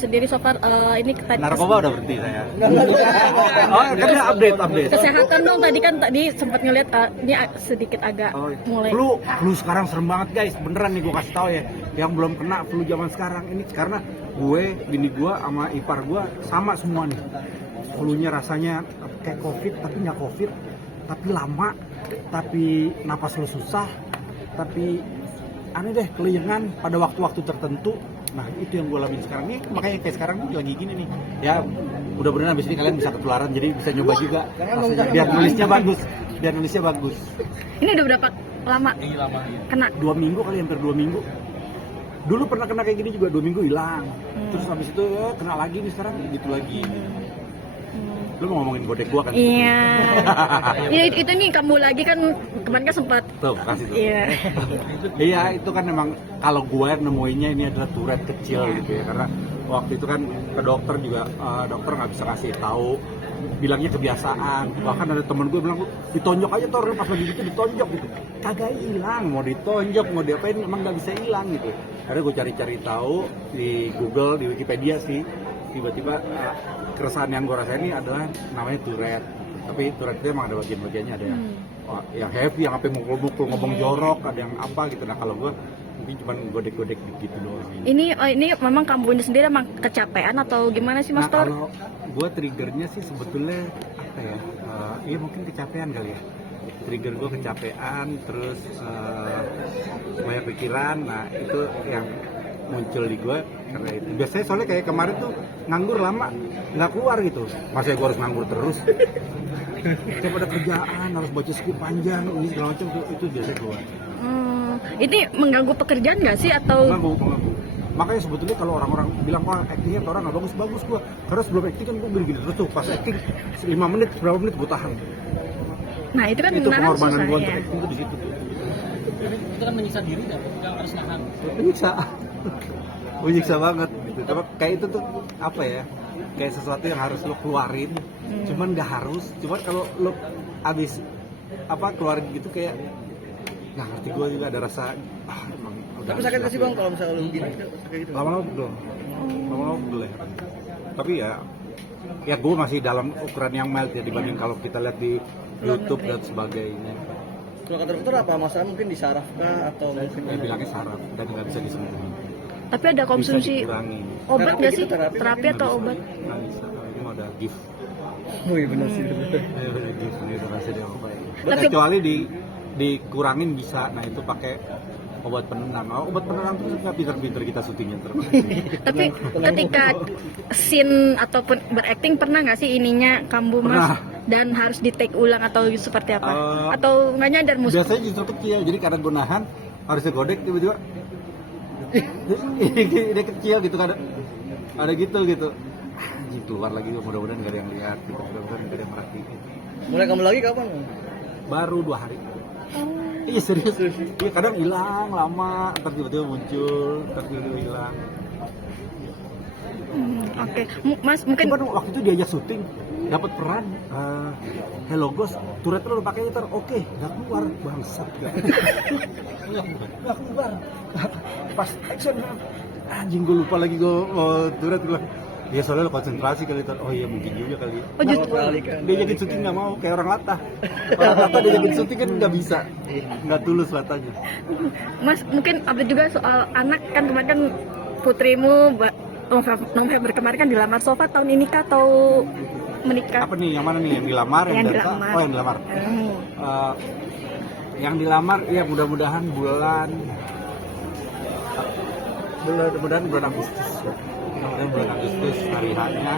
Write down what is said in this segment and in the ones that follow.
sendiri so far ini tadi Narkoba udah berhenti saya. Oh, kan update. kesehatan dong, tadi sempat ngeliat ini sedikit agak mulai. Flu sekarang serem banget guys, beneran nih gue kasih tahu ya. Yang belum kena flu zaman sekarang ini karena bini gue sama ipar gue sama semua nih. Flu-nya rasanya kayak covid tapi nggak covid, tapi lama, tapi napas lu susah, tapi aneh deh keliengan pada waktu-waktu tertentu. Nah itu yang gue alamin sekarang nih, makanya kayak sekarang gue lagi gini nih ya. Mudah-mudahan abis ini kalian bisa ketularan jadi bisa nyoba juga rasanya, biar nulisnya bagus. Ini udah berapa lama kena? 2 minggu kali, hampir 2 minggu. Dulu pernah kena kayak gini juga, 2 minggu hilang. Terus habis itu kena lagi nih sekarang gitu lagi. Lu mau ngomongin godek gua kan? Iya. Ya itu nih kamu lagi kan kemarin kan sempat. Tuh, makasih tuh. Iya. Iya, itu kan memang kalau gue nemuinnya ini adalah Tourette kecil gitu ya, karena waktu itu kan ke dokter juga dokter nggak bisa kasih tahu, bilangnya kebiasaan. Bahkan ada temen gue bilang ditonjok aja tuh pas lagi gitu, ditonjok gitu, kagak hilang, mau ditonjok mau diapain emang nggak bisa hilang gitu. Akhirnya gue cari-cari tahu di Google, di Wikipedia sih, tiba-tiba keresahan yang gue rasain ini adalah namanya Tourette. Tapi Tourette itu emang ada bagian-bagiannya, ada yang heavy, yang sampai mukul-mukul, ngomong jorok, ada yang apa gitu. Nah kalau gue mungkin cuma godek-godek gitu doang. Ini memang kamunya sendiri emang kecapean atau gimana sih Mas Tor? Kalau gue triggernya sih sebetulnya apa ya? Iya mungkin kecapean kali ya. Trigger gue kecapean, terus banyak pikiran. Nah itu yang muncul di gue karena itu. Biasanya soalnya kayak kemarin tuh nganggur lama nggak keluar gitu. Masa gue harus nganggur terus? Kayak pada kerjaan harus baca skrip panjang ini segala macam itu biasanya keluar. Ini mengganggu pekerjaan nggak sih atau? Mengganggu. Makanya sebetulnya kalau orang-orang bilang wah actingnya orang nggak bagus gua. Karena sebelum acting kan gua gini terus tuh, pas acting 5 menit berapa menit gua tahan. Nah itu kan itu pengorbanan susah, gua ya. untuk acting tuh di situ. Itu kan menyiksa diri kan, yang harus nahan. Menyiksa banget gitu. Tapi kayak itu tuh apa ya? Kayak sesuatu yang harus lo keluarin. Cuman nggak harus. Cuman kalau lo abis keluarin gitu kayak nggak ngerti, gue juga ada rasa emang udah. Tapi sakit nggak sih bang kalau misalnya lu begini sakit gitu? Lama-lama pegel ya. Tapi ya gue masih dalam ukuran yang mild ya dibanding kalau kita lihat di YouTube dan sebagainya. Kalau kata dokter apa masalah, mungkin di saraf kah atau mungkin Saya bilangnya saraf dan nggak bisa disembuhin. Tapi ada konsumsi Bisa dikurangi. obat nggak sih? Terapi Terapi atau obat? Nggak bisa. Ini mau ada gift. Oh iya benar sih. Ada gift gitu rasanya apa ya. Tapi- Kecuali dikurangin bisa. Nah itu pakai obat penenang. Obat penenang itu nggak pinter-pinter kita syutingnya terus. Tapi ketika scene ataupun berakting pernah nggak sih ininya kambuh Mas? Pernah. Dan harus di take ulang atau seperti apa? Eh, Atau nggak nyadar Biasanya justru kecil. Jadi kadang gue nahan harusnya godek tiba-tiba ini kecil gitu kadang. Ada gitu. Anjing keluar lagi, mudah-mudahan nggak ada yang lihat gitu. Mudah-mudahan nggak ada yang merhatiin. Mulai kamu lagi kapan? Baru 2 hari. Iya serius. Iya kadang hilang lama, ntar tiba-tiba muncul, ntar tiba-tiba hilang. Oke. Mas mungkin Cuman waktu itu diajak syuting, dapat peran Hello Ghost, Tourette lo pakai ntar, oke, nggak keluar, bangsat nggak keluar. Pas action, anjing gue lupa lagi gue Tourette bilang. Ya soalnya lo konsentrasi kali itu. Oh iya mungkin juga kali. Oh, justru. Dia jadi syuting nggak mau kayak orang latah. Orang latah dia jadi syuting kan nggak bisa, nggak tulus latahnya. Mas mungkin update juga soal anak kan kemarin kan putrimu November kemarin kan dilamar Sofa tahun ini kah atau menikah? Apa nih yang mana nih yang dilamar? Yang dari- dilamar. Oh yang dilamar. Yang dilamar ya mudah-mudahan bulan Agustus. Mudah-mudahan bulan Agustus hari hanya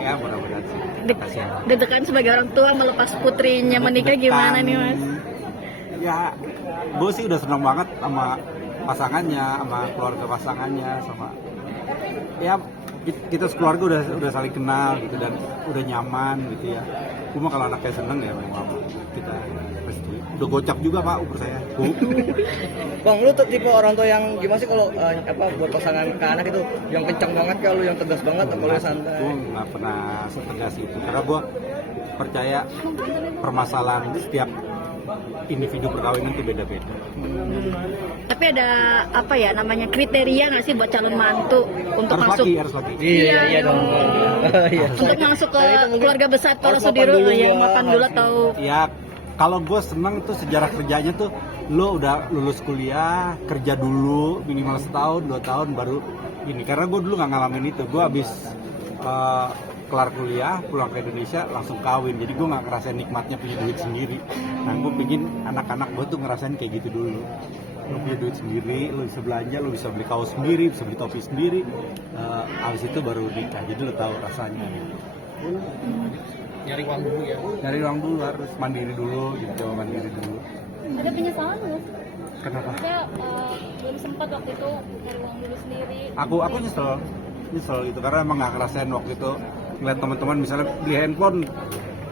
ya mudah-mudahan sih. Kasihan. Deg-degan sebagai orang tua melepas putrinya menikah gimana nih Mas? Ya, gue sih udah senang banget sama pasangannya, sama keluarga pasangannya, sama ya kita sekeluarga udah saling kenal gitu dan udah nyaman gitu ya. Cuma kalau anaknya seneng ya memang kita pasti. Udah gocap juga Pak umur saya. Bang, lu tipe orang tua yang gimana sih kalau buat pasangan ke anak itu yang kencang banget kah, lu yang tegas banget atau lu yang santai? Gue nggak pernah setegas itu karena gue percaya permasalahan setiap individu perkawinan itu beda-beda. Tapi ada apa ya namanya kriteria nggak sih buat calon mantu untuk masuk? Harus laki. Iya dong. Iya. Untuk masuk ke keluarga besar Toro Harus makan Sudiro dulu, yang ya. makan dulu atau Ya kalau gue seneng tuh sejarah kerjanya tuh lo udah lulus kuliah, kerja dulu minimal setahun 2 tahun baru ini. Karena gue dulu nggak ngalamin itu. Gue habis kelar kuliah pulang ke Indonesia langsung kawin. Jadi gue nggak ngerasain nikmatnya punya duit sendiri. Nah gue pingin anak-anak gue tuh ngerasain kayak gitu dulu. Lo punya duit sendiri, lo bisa belanja, lo bisa beli kaos sendiri, bisa beli topi sendiri. Habis itu baru nikah. Jadi lo tahu rasanya. Nyari uang dulu ya. Nyari uang dulu harus mandiri dulu gitu, mandiri dulu. Ada penyesalan nggak? Kenapa? Saya belum sempat waktu itu cari uang dulu sendiri. Aku nyesel gitu karena emang nggak ngerasain waktu itu ngeliat teman-teman misalnya beli handphone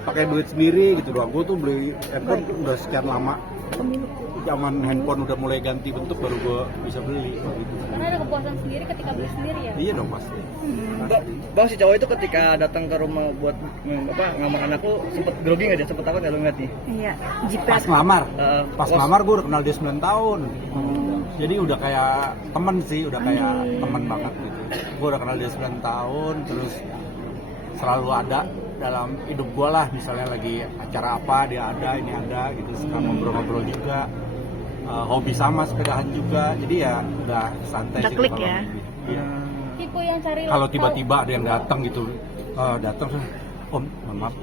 pakai duit sendiri gitu doang. Gue tuh beli handphone udah sekian lama, zaman handphone udah mulai ganti bentuk baru gue bisa beli gitu. Karena ada kepuasan sendiri ketika beli sendiri ya. Iya dong pasti. Bang, si cowok itu ketika datang ke rumah buat ngamar anak lu sempet grogi nggak dia? Sempet apa nggak lu ngeliat nih? iya Pas jipet? ngelamar, Pas ngelamar gue udah kenal dia 9 tahun. Jadi udah kayak temen sih, udah kayak temen banget gitu. Gue udah kenal dia 9 tahun, terus selalu ada dalam hidup gue lah. Misalnya lagi acara apa, dia ada, ini ada gitu. Suka ngobrol-ngobrol juga. Hobi sama, sepedahan juga. Jadi ya udah santai Udah sih. klik kalau ya? gitu. Iya. Tipe yang cari Kalau tiba-tiba ada yang datang gitu, datang Om, mohon maaf,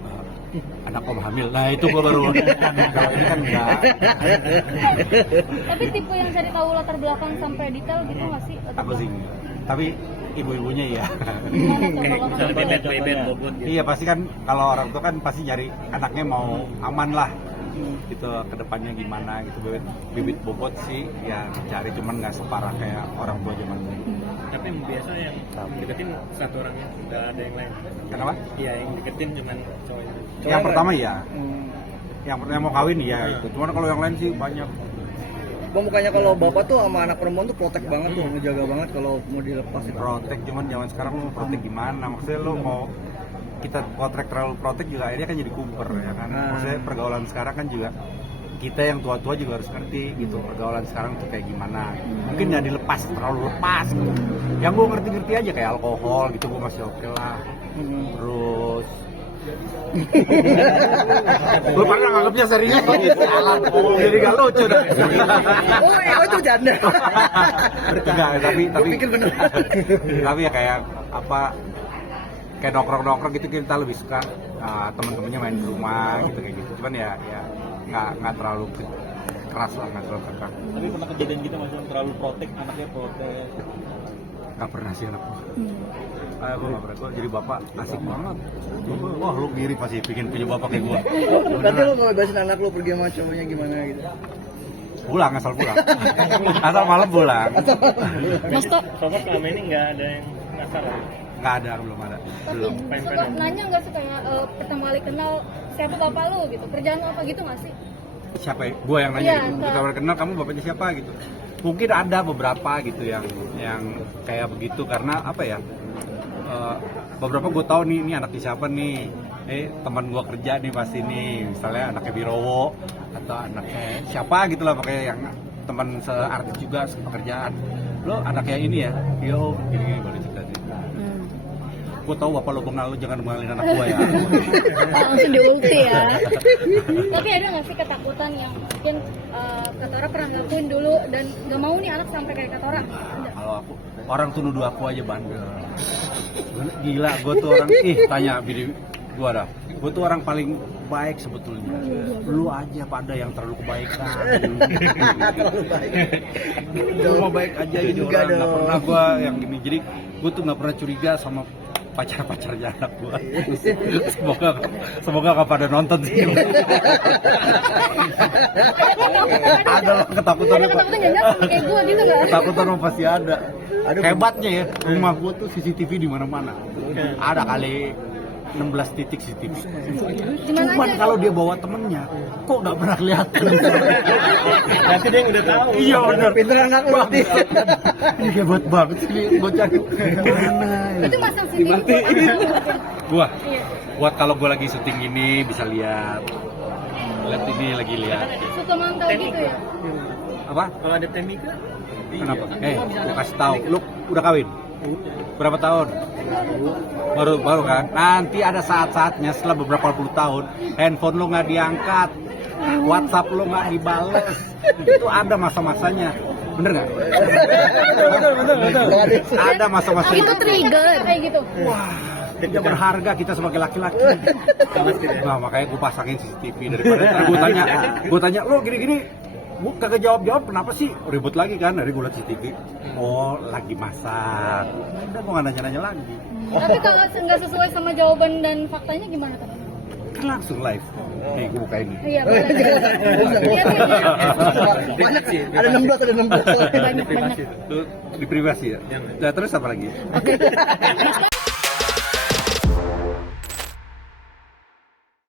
anak Om hamil. Nah itu gue baru ini kan enggak. Tapi tipe yang cari tahu latar belakang sampai detail gitu nggak sih? Aku sih enggak. Tapi ibu-ibunya iya. Gimana coba bebet bobot gitu. Iya pasti kan kalau orang tua kan pasti nyari anaknya mau aman lah. Gitu kedepannya gimana gitu, bibit bobot sih yang cari, cuman nggak separah kayak orang tua zaman dulu. Tapi yang biasa yang deketin satu orangnya, nggak ada yang lain. Kenapa? Iya, yang deketin cuman cowoknya. Yang pertama ya, yang pertama mau kawin ya itu. Cuman kalau yang lain sih banyak. Bang, bukannya kalau bapak tuh sama anak perempuan tuh protek banget tuh, ngejaga banget kalau mau dilepas itu. Protek, cuman zaman sekarang lo protek gimana? Maksudnya lo mau kita protek terlalu protek juga akhirnya kan jadi kuper ya kan. Maksudnya pergaulan sekarang kan juga kita yang tua-tua juga harus ngerti gitu pergaulan sekarang tuh kayak gimana. Mungkin nggak dilepas terlalu lepas gitu. Yang gue ngerti-ngerti aja kayak alkohol gitu gue masih oke lah. Terus lu pernah nganggapnya serius salah jadi gak lucu dah. Oh itu janda. Enggak, tapi ya kayak apa, kayak nongkrong gitu kita lebih suka teman-temannya main di rumah gitu kayak gitu. Cuman ya nggak terlalu keras lah, nggak terlalu kekang. Tapi pernah kejadian gitu macam terlalu protek, anaknya protek. Nggak pernah sih anak gue. Gue nggak pernah. Gue jadi bapak asik banget. Wah lu mirip pasti pengen punya bapak kayak gue. Berarti lu kalau bebasin anak lu pergi sama cowoknya gimana gitu? Pulang, asal pulang. Asal malam pulang. Mas Tok, Sobat selama ini nggak ada yang ngasar ya? Nggak ada, belum ada. Belum. Suka nanya nggak sih kayak pertama kali kenal siapa bapak lu gitu, kerjaan lu apa gitu nggak sih? Siapa ya? Gue yang nanya Iya, gitu. Kita baru kenal, kamu bapaknya siapa gitu. Mungkin ada beberapa gitu yang kayak begitu karena apa ya? Beberapa gue tahu nih, ini anaknya siapa nih? Teman gue kerja nih pasti nih, misalnya anaknya Birowo atau anaknya siapa gitu lah, pakai yang teman seartis juga sepekerjaan. Lo anaknya ini ya? Yo, gini boleh cerita sih. Gue tahu bapak lo bengal, lo jangan bengalin anak gue ya. langsung diulti ya. Tapi ada nggak sih ketakutan yang mungkin Katora pernah ngelakuin dulu dan nggak mau nih anak sampai kayak Katora? Ada. Kalau aku orang tuh nuduh aku aja bandel. Gila, gue tuh orang tanya bini gue dah. Gue tuh orang paling baik sebetulnya. Lu aja pada yang terlalu kebaikan. Terlalu baik. Gue mau baik aja ini juga orang. Nggak dong. pernah gue yang gini. Jadi gue tuh nggak pernah curiga sama pacar-pacarnya anak gue. Semoga nggak pada nonton sih. Ada lah ketakutan. Ada ketakutan jangan sama kayak gue gitu nggak? Ketakutan mah pasti ada. Hebatnya ya, rumah gua tuh CCTV di mana-mana. Ada kali 16 titik CCTV. Gimana Cuman aja? kalau dia bawa temennya, kok nggak pernah kelihatan. Berarti dia yang udah tahu. Iya benar. Pinter anak lu berarti. Ini hebat banget sih bocah. Gimana? Itu masang sini buat apa? Gua, Iya. buat kalau gua lagi syuting ini bisa lihat. lihat ini lagi lihat. Suka mantau gitu ya? Apa? Kalau ada Temika, Kenapa? Gua kasih tahu, lu udah kawin? Berapa tahun? Baru kan? Nanti ada saat-saatnya setelah beberapa puluh tahun, handphone lu nggak diangkat, WhatsApp lu nggak dibales, itu ada masa-masanya, bener nggak? Ada masa-masanya. Itu trigger. Kayak gitu. Wah, dia berharga kita sebagai laki-laki. Nah, makanya gue pasangin CCTV daripada gue tanya, lo gini-gini, gue kagak jawab-jawab, kenapa sih? Ribut lagi kan, dari gue liat CCTV. Oh, lagi masak. Udah gue nggak nanya-nanya lagi. Tapi kalau nggak sesuai sama jawaban dan faktanya gimana tuh? Kan langsung live. Nih, gue buka ini. Iya, boleh. Banyak sih. Ada 16. Banyak. Itu di privasi ya. Nah, terus apa lagi?